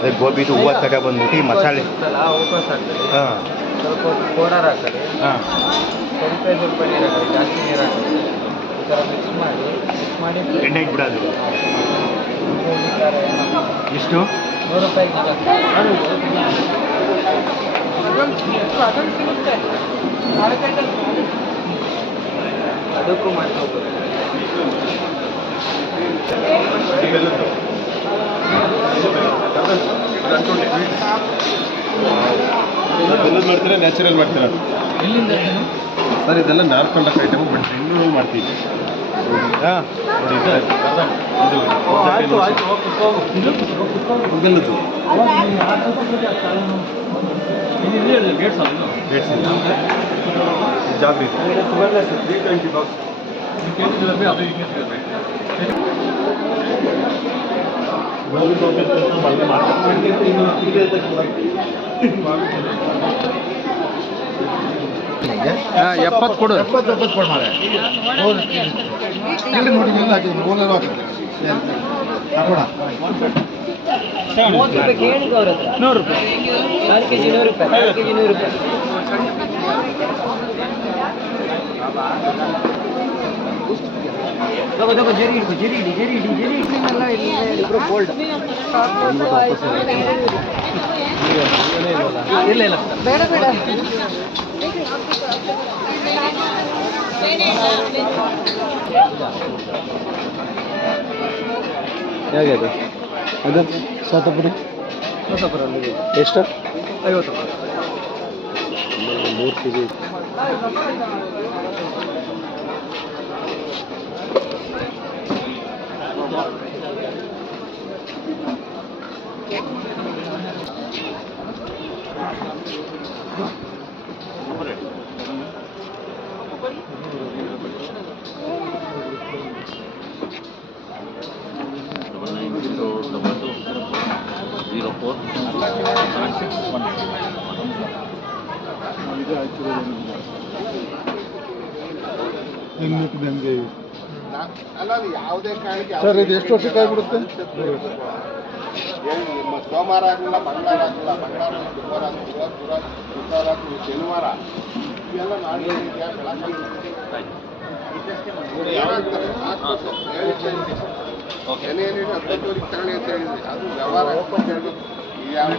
ಅದೇ ಗೋಬಿದು ಹೂವು ತಗೊಬಂದ್ಬಿಟ್ಟು ಮಸಾಲೆ ಹಾಂ ಸ್ವಲ್ಪ ಪೌಡರ್ ಹಾಕ್ತಾರೆ, ಸ್ವಲ್ಪ ಸ್ವಲ್ಪ ನೀರು ಹಾಕ್ತಾರೆ, ಜಾಸ್ತಿ ನೀರು ಹಾಕ್ತಾರೆ. ಈ ಥರ ಮಿಕ್ಸ್ ಮಾಡಿ ಎಣ್ಣೆ ಬಿಡೋದು. ಎಷ್ಟು? 100 ರೂಪಾಯಿಗೆ ಅದಕ್ಕೂ ಮಾಡ್ಕೋಬೋದು. ಬೆಲ್ಲದ ಮಾಡ್ತೀರಾ ನ್ಯಾಚುರಲ್ ಮಾಡ್ತೀರಾ? ಎಲ್ಲಿಂದ ಸರ್ ಇದೆಲ್ಲ ನಾರ್ತ್ ಕಂಡಕ್ಟ್ ಐಟಮ್, ಬಟ್ ಬೆಂಗಳೂರಲ್ಲಿ ಮಾಡ್ತೀವಿ. ಹಾಂ ಬೆಲ್ಲದ್ದು ಜಾಗ್ರಿ 320 ಬಾಕ್ಸ್. ಎಪ್ಪತ್ತು ಕೊಡು. 70 ಕೊಡು ಮಾರೆ. ನೋಡಿ ಎಲ್ಲ ಹಾಕಿದ್ರು, ಓನರು ಹಾಕಿದ್ರು. ಹಾಕೋಣ 30 ರೂಪಾಯಿ ಕೇಳಿದ್ರು ಅವ್ರ ಹತ್ರ. 100 ರೂಪಾಯಿ 4 kg 100 ರೂಪಾಯಿ, 4 kg 100 ರೂಪಾಯಿ. ತಗೋ ಜರಿ ಇಡು, ಜರಿ ಇಲ್ಲ ಗೋಲ್ಡ್ ಇಲ್ಲ ಬೇಡ ಹೇಗೆ ಅದು ಸಾತಪುರ ಎಷ್ಟು? 50 3 kg. ಸರ್ ಇದು ಎಷ್ಟು ವರ್ಷಕ್ಕೆ ಆಗಿಬಿಡುತ್ತೆ? ಸೋಮವಾರ ಆಗಲಿಲ್ಲ, ಮಂಗಳವಾರ ಆಗಲಿಲ್ಲ, ಮಂಗಳವಾರ ಬುಧವಾರ ಶುಕ್ರವಾರ ಶನಿವಾರ ಇವೆಲ್ಲ ನಾಳೆ ಏನೇನು 19 ತಗೊಳ್ಳಿ ಅಂತ ಹೇಳಿದ್ವಿ. ಅದು ವ್ಯವಹಾರ ಯಾವ